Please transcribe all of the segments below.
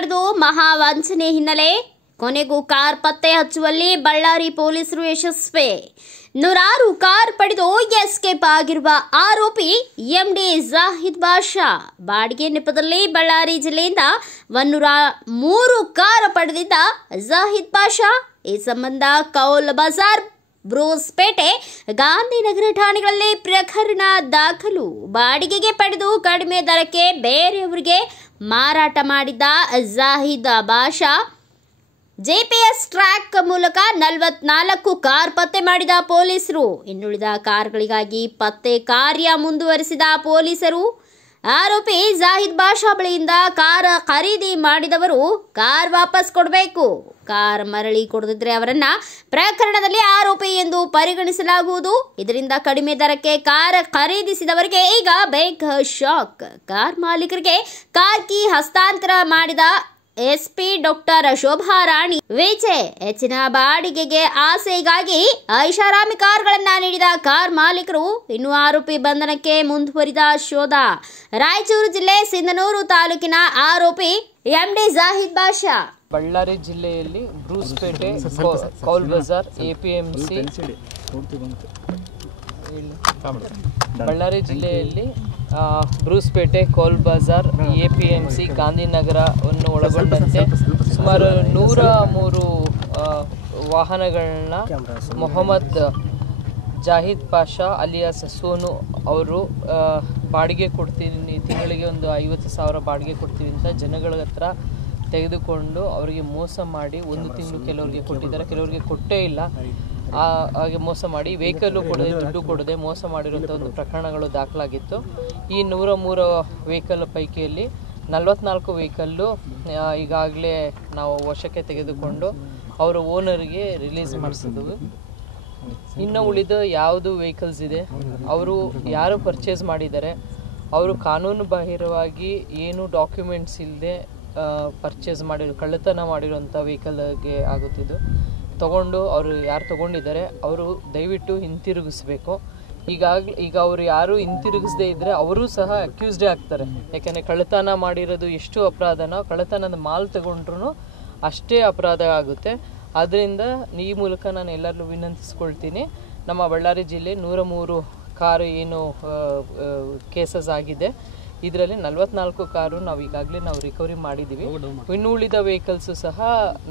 ಪಡೆದು ಮಹಾವಂಚನೆ ಹಿನ್ನೆಲೆ ಕೊನೆಗೂ ಕಾರ್ ಪತ್ತೆ ಹಚ್ಚುವಲ್ಲಿ ಬಳ್ಳಾರಿ ಪೊಲೀಸರು ಯಶಸ್ವಿ. ನೂರಾರು ಕಾರ್ ಪಡೆದು ಎಸ್ಕೇಪ್ ಆಗಿರುವ ಆರೋಪಿ ಎಂಡಿ ಜಾಹಿದ್ ಬಾಷಾ ಬಾಡಿಗೆ ನೆಪದಲ್ಲಿ ಬಳ್ಳಾರಿ ಜಿಲ್ಲೆಯಿಂದ 103 ಕಾರ್ ಪಡೆದಿದ್ದ ಜಾಹಿದ್ ಬಾಷಾ ಈ ಸಂಬಂಧ ಕೌಲ್ ಬಜಾರ್, ಬ್ರೂಸ್ಪೇಟೆ, ಗಾಂಧಿನಗರ ಠಾಣೆಗಳಲ್ಲಿ ಪ್ರಕರಣ ದಾಖಲು. ಬಾಡಿಗೆಗೆ ಪಡೆದು ಕಡಿಮೆ ದರಕ್ಕೆ ಬೇರೆಯವರಿಗೆ ಮಾರಾಟ ಮಾಡಿದ್ದ ಜಾಹಿದ್ ಬಾಷಾ ಜಿಪಿಎಸ್ ಟ್ರ್ಯಾಕ್ ಮೂಲಕ 44 ಕಾರ್ ಪತ್ತೆ ಮಾಡಿದ ಪೊಲೀಸರು. ಇನ್ನುಳಿದ ಕಾರ್ಗಳಿಗಾಗಿ ಪತ್ತೆ ಕಾರ್ಯ ಮುಂದುವರಿಸಿದ ಪೊಲೀಸರು ಆರೋಪಿ ಜಾಹಿದ್ ಬಾಷಾ ಬಳಿಯಿಂದ ಕಾರ್ ಖರೀದಿ ಮಾಡಿದವರು ಕಾರ್ ವಾಪಸ್ ಕೊಡಬೇಕು. ಕಾರ್ ಮರಳಿ ಕೊಡದಿದ್ರೆ ಅವರನ್ನ ಪ್ರಕರಣದಲ್ಲಿ ಆರೋಪಿ ಎಂದು ಪರಿಗಣಿಸಲಾಗುವುದು. ಇದರಿಂದ ಕಡಿಮೆ ದರಕ್ಕೆ ಕಾರ್ ಖರೀದಿಸಿದವರಿಗೆ ಈಗ ಬೇಗ ಶಾಕ್. ಕಾರ್ ಮಾಲೀಕರಿಗೆ ಕಾರ್ ಕೀ ಹಸ್ತಾಂತರ ಮಾಡಿದ ಎಸ್ಪಿ ಡಾಕ್ಟರ್ ಶೋಭಾ ರಾಣಿ ವಿಜಯ್ ಹೆಚ್ಚಿನ ಬಾಡಿಗೆಗೆ ಆಸೆಗಾಗಿ ಐಷಾರಾಮಿ ಕಾರ್ಗಳನ್ನ ನೀಡಿದ ಕಾರ್ ಮಾಲೀಕರು. ಇನ್ನು ಆರೋಪಿ ಬಂಧನಕ್ಕೆ ಮುಂದುವರಿದ ಶೋಧ. ರಾಯಚೂರು ಜಿಲ್ಲೆ ಸಿಂಧನೂರು ತಾಲೂಕಿನ ಆರೋಪಿ ಎಂಡಿ ಜಾಹಿದ್ ಬಾಷಾ ಬಳ್ಳಾರಿ ಜಿಲ್ಲೆಯಲ್ಲಿ ಬ್ರೂಸ್ಪೇಟೆ, ಕೌಲ್ ಬಜಾರ್, ಎಪಿಎಂಸಿ ಬಳ್ಳಾರಿ ಜಿಲ್ಲೆಯಲ್ಲಿ ಬ್ರೂಸ್ಪೇಟೆ, ಕೌಲ್ ಬಜಾರ್, ಎಪಿಎಂಸಿ, ಗಾಂಧಿನಗರವನ್ನು ಒಳಗೊಂಡಂತೆ ಸುಮಾರು 103 ವಾಹನಗಳನ್ನ ಮೊಹಮ್ಮದ್ ಜಾಹಿದ್ ಬಾಷಾ ಅಲಿಯಾಸ್ ಸೋನು ಅವರು ಬಾಡಿಗೆ ಕೊಡ್ತೀನಿ, ತಿಂಗಳಿಗೆ ಒಂದು 50,000 ಬಾಡಿಗೆ ಕೊಡ್ತೀವಿ ಅಂತ ಜನಗಳ ಹತ್ರ ತೆಗೆದುಕೊಂಡು ಅವರಿಗೆ ಮೋಸ ಮಾಡಿ 1 ತಿಂಗಳು ಕೆಲವರಿಗೆ ಕೊಟ್ಟಿದ್ದಾರೆ, ಕೆಲವರಿಗೆ ಕೊಟ್ಟೇ ಇಲ್ಲ. ಹಾಗೆ ಮೋಸ ಮಾಡಿ ವೆಹಿಕಲ್ಲು ಕೊಡದೆ, ದುಡ್ಡು ಕೊಡದೆ ಮೋಸ ಮಾಡಿರುವಂಥ ಒಂದು ಪ್ರಕರಣಗಳು ದಾಖಲಾಗಿತ್ತು. ಈ 103 ವೆಹಿಕಲ್ ಪೈಕಿಯಲ್ಲಿ 44 ವೆಹಿಕಲ್ಲು ಈಗಾಗಲೇ ನಾವು ವಶಕ್ಕೆ ತೆಗೆದುಕೊಂಡು ಅವರ ಓನರ್ಗೆ ರಿಲೀಸ್ ಮಾಡಿಸಿದ್ವು. ಇನ್ನು ಉಳಿದ ಯಾವುದು ವೆಹಿಕಲ್ಸ್ ಇದೆ, ಅವರು ಯಾರು ಪರ್ಚೇಸ್ ಮಾಡಿದ್ದಾರೆ, ಅವರು ಕಾನೂನು ಬಾಹಿರವಾಗಿ ಏನು ಡಾಕ್ಯುಮೆಂಟ್ಸ್ ಇಲ್ಲದೆ ಪರ್ಚೇಸ್ ಮಾಡಿರೋ, ಕಳ್ಳತನ ಮಾಡಿರುವಂಥ ವೆಹಿಕಲ್ಗೆ ಆಗುತ್ತಿದ್ದು. ತಗೊಂಡು ಅವರು ಯಾರು ತೊಗೊಂಡಿದ್ದಾರೆ ಅವರು ದಯವಿಟ್ಟು ಹಿಂತಿರುಗಿಸ್ಬೇಕು. ಈಗ ಅವರು ಯಾರು ಹಿಂತಿರುಗಿಸದೇ ಇದ್ದರೆ ಅವರೂ ಸಹ ಅಕ್ಯೂಸ್ಡೇ ಆಗ್ತಾರೆ. ಯಾಕೆಂದರೆ ಕಳ್ಳತನ ಮಾಡಿರೋದು ಎಷ್ಟು ಅಪರಾಧನೋ, ಕಳ್ಳತನದ ಮಾಲ್ ತಗೊಂಡ್ರೂ ಅಷ್ಟೇ ಅಪರಾಧ ಆಗುತ್ತೆ. ಆದ್ದರಿಂದ ಈ ಮೂಲಕ ನಾನು ಎಲ್ಲರಲ್ಲೂ ವಿನಂತಿಸ್ಕೊಳ್ತೀನಿ, ನಮ್ಮ ಬಳ್ಳಾರಿ ಜಿಲ್ಲೆ 103 ಕಾರು ಏನು ಕೇಸಸ್ ಆಗಿದೆ, ಇದರಲ್ಲಿ 44 ಕಾರು ನಾವು ಈಗಾಗಲೇ ರಿಕವರಿ ಮಾಡಿದ್ದೀವಿ. ಇನ್ನು ಉಳಿದ ವೆಹಿಕಲ್ಸು ಸಹ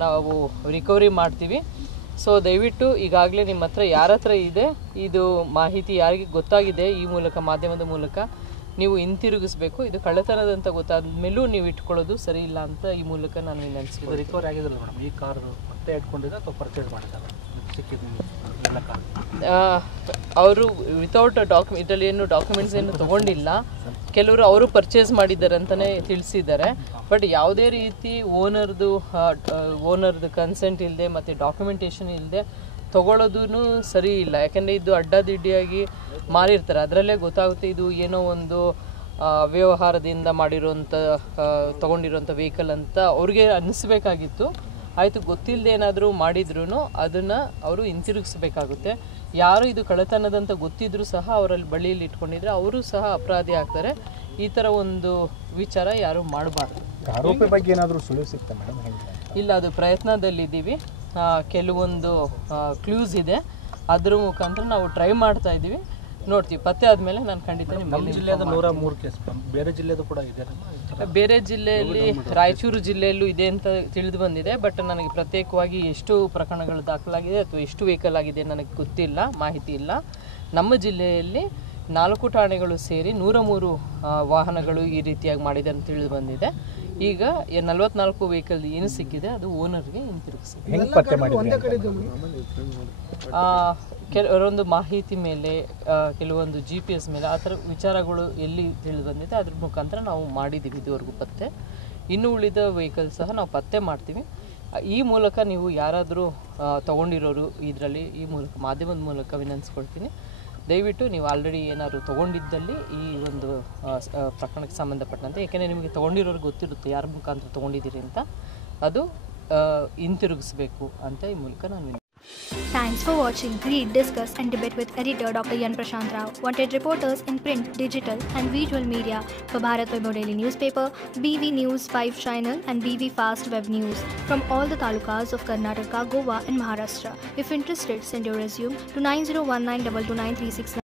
ನಾವು ರಿಕವರಿ ಮಾಡ್ತೀವಿ. ಸೊ ದಯವಿಟ್ಟು ಈಗಾಗಲೇ ನಿಮ್ಮ ಹತ್ರ ಯಾರ ಹತ್ರ ಇದೆ ಇದು ಮಾಹಿತಿ ಯಾರಿಗೆ ಗೊತ್ತಾಗಿದೆ ಈ ಮೂಲಕ, ಮಾಧ್ಯಮದ ಮೂಲಕ ನೀವು ಹಿಂತಿರುಗಿಸ್ಬೇಕು. ಇದು ಕಳ್ಳತನದಂತ ಗೊತ್ತಾದ ಮೇಲೂ ನೀವು ಇಟ್ಕೊಳ್ಳೋದು ಸರಿ ಇಲ್ಲ ಅಂತ ಈ ಮೂಲಕ ನಾನು ವಿನಂತಿಸ್ತೀನಿ. ರಿಕವರಿ ಆಗಿದ್ದಿಲ್ಲ ಮೇಡಮ್, ಈ ಕಾರ್ ಮತ್ತೆ ಇಟ್ಕೊಂಡಿದ್ದ ಅಥವಾ ಪರ್ಚೇಸ್ ಮಾಡಿದ್ದಾರೆ ಅವರು ವಿತೌಟ್ ಇದರಲ್ಲಿ ಏನು ಡಾಕ್ಯುಮೆಂಟ್ಸ್ ಏನು ತೊಗೊಂಡಿಲ್ಲ, ಕೆಲವರು ಅವರು ಪರ್ಚೇಸ್ ಮಾಡಿದ್ದಾರೆ ಅಂತಲೇ ತಿಳಿಸಿದ್ದಾರೆ. ಬಟ್ ಯಾವುದೇ ರೀತಿ ಓನರ್ದು ಕನ್ಸೆಂಟ್ ಇಲ್ಲದೆ ಮತ್ತು ಡಾಕ್ಯುಮೆಂಟೇಷನ್ ಇಲ್ಲದೆ ತೊಗೊಳ್ಳೋದೂ ಸರಿ ಇಲ್ಲ. ಯಾಕೆಂದರೆ ಇದು ಅಡ್ಡದಿಡ್ಡಿಯಾಗಿ ಮಾರಿರ್ತಾರೆ, ಅದರಲ್ಲೇ ಗೊತ್ತಾಗುತ್ತೆ ಇದು ಏನೋ ಒಂದು ವ್ಯವಹಾರದಿಂದ ಮಾಡಿರುವಂಥ ತೊಗೊಂಡಿರೋಂಥ ವೆಹಿಕಲ್ ಅಂತ ಅವ್ರಿಗೆ ಅನ್ನಿಸ್ಬೇಕಾಗಿತ್ತು. ಆಯಿತು, ಗೊತ್ತಿಲ್ಲದೆ ಏನಾದರೂ ಮಾಡಿದ್ರೂ ಅದನ್ನು ಅವರು ಹಿಂತಿರುಗಿಸ್ಬೇಕಾಗುತ್ತೆ. ಯಾರು ಇದು ಕಳ್ಳತನದಂತ ಗೊತ್ತಿದ್ರೂ ಸಹ ಅವರಲ್ಲಿ ಬಳಿಯಲ್ಲಿ ಇಟ್ಕೊಂಡಿದ್ರೆ ಅವರು ಸಹ ಅಪರಾಧಿ ಆಗ್ತಾರೆ. ಈ ಥರ ಒಂದು ವಿಚಾರ ಯಾರು ಮಾಡಬಾರ್ದು. ಆರೋಪಿ ಬಗ್ಗೆ ಏನಾದರೂ ಸುಳಿವು ಸಿಗ್ತಾ ಮೇಡಮ್? ಇಲ್ಲ, ಅದು ಪ್ರಯತ್ನದಲ್ಲಿದ್ದೀವಿ. ಕೆಲವೊಂದು ಕ್ಲೂಸ್ ಇದೆ, ಅದ್ರ ಮುಖಾಂತರ ನಾವು ಟ್ರೈ ಮಾಡ್ತಾ ಇದ್ದೀವಿ. ನೋಡ್ತೀವಿ, ಪತ್ತೆ ಆದಮೇಲೆ ನಾನು ಖಂಡಿತ ನಿಮ್ಮ ಜಿಲ್ಲೆಯದು 103 ಕೇಸ್, ಬೇರೆ ಜಿಲ್ಲೆದು ಕೂಡ ಇದೆ. ಬೇರೆ ಜಿಲ್ಲೆಯಲ್ಲಿ ರಾಯಚೂರು ಜಿಲ್ಲೆಯಲ್ಲೂ ಇದೆ ಅಂತ ತಿಳಿದು ಬಂದಿದೆ. ಬಟ್ ನನಗೆ ಪ್ರತ್ಯೇಕವಾಗಿ ಎಷ್ಟು ಪ್ರಕರಣಗಳು ದಾಖಲಾಗಿದೆ ಅಥವಾ ಎಷ್ಟು ವೆಹಿಕಲ್ ಆಗಿದೆ ನನಗೆ ಗೊತ್ತಿಲ್ಲ, ಮಾಹಿತಿ ಇಲ್ಲ. ನಮ್ಮ ಜಿಲ್ಲೆಯಲ್ಲಿ 4 ಠಾಣೆಗಳು ಸೇರಿ 103 ವಾಹನಗಳು ಈ ರೀತಿಯಾಗಿ ಮಾಡಿದೆ ಅಂತ ತಿಳಿದು ಬಂದಿದೆ. ಈಗ 44 ವೆಹಿಕಲ್ ಏನು ಸಿಕ್ಕಿದೆ ಅದು ಓನರ್ಗೆ ಹಿಂತಿರುಗಿಸಿದೆ. ಕೆಲವೊಂದು ಮಾಹಿತಿ ಮೇಲೆ, ಕೆಲವೊಂದು GPS ಮೇಲೆ ಆ ಥರ ವಿಚಾರಗಳು ಎಲ್ಲಿ ತಿಳಿದು ಬಂದಿದೆ ಅದ್ರ ಮುಖಾಂತರ ನಾವು ಮಾಡಿದ್ದೀವಿ ಇದುವರೆಗೂ ಪತ್ತೆ. ಇನ್ನು ಉಳಿದ ವೆಹಿಕಲ್ ಸಹ ನಾವು ಪತ್ತೆ ಮಾಡ್ತೀವಿ. ಈ ಮೂಲಕ ನೀವು ಯಾರಾದರೂ ತೊಗೊಂಡಿರೋರು ಇದರಲ್ಲಿ ಈ ಮೂಲಕ, ಮಾಧ್ಯಮದ ಮೂಲಕ ವಿನಂತಿಸ್ಕೊಳ್ತೀನಿ, ದಯವಿಟ್ಟು ನೀವು ಆಲ್ರೆಡಿ ಏನಾದರೂ ತೊಗೊಂಡಿದ್ದಲ್ಲಿ ಈ ಒಂದು ಪ್ರಕರಣಕ್ಕೆ ಸಂಬಂಧಪಟ್ಟಂತೆ, ಏಕೆಂದರೆ ನಿಮಗೆ ತೊಗೊಂಡಿರೋರು ಗೊತ್ತಿರುತ್ತೆ ಯಾರ ಮುಖಾಂತರ ತೊಗೊಂಡಿದ್ದೀರಿ ಅಂತ, ಅದು ಹಿಂತಿರುಗಿಸ್ಬೇಕು ಅಂತ ಈ ಮೂಲಕ ನಾನು Thanks for watching. Read, discuss and debate with editor Dr. Yan Prashant Rao. Wanted reporters in print, digital and visual media for Bharat Vaibhav Daily Newspaper, BV News 5 Channel and BV Fast Web News from all the talukas of Karnataka, Goa and Maharashtra. If interested, send your resume to 9019229369.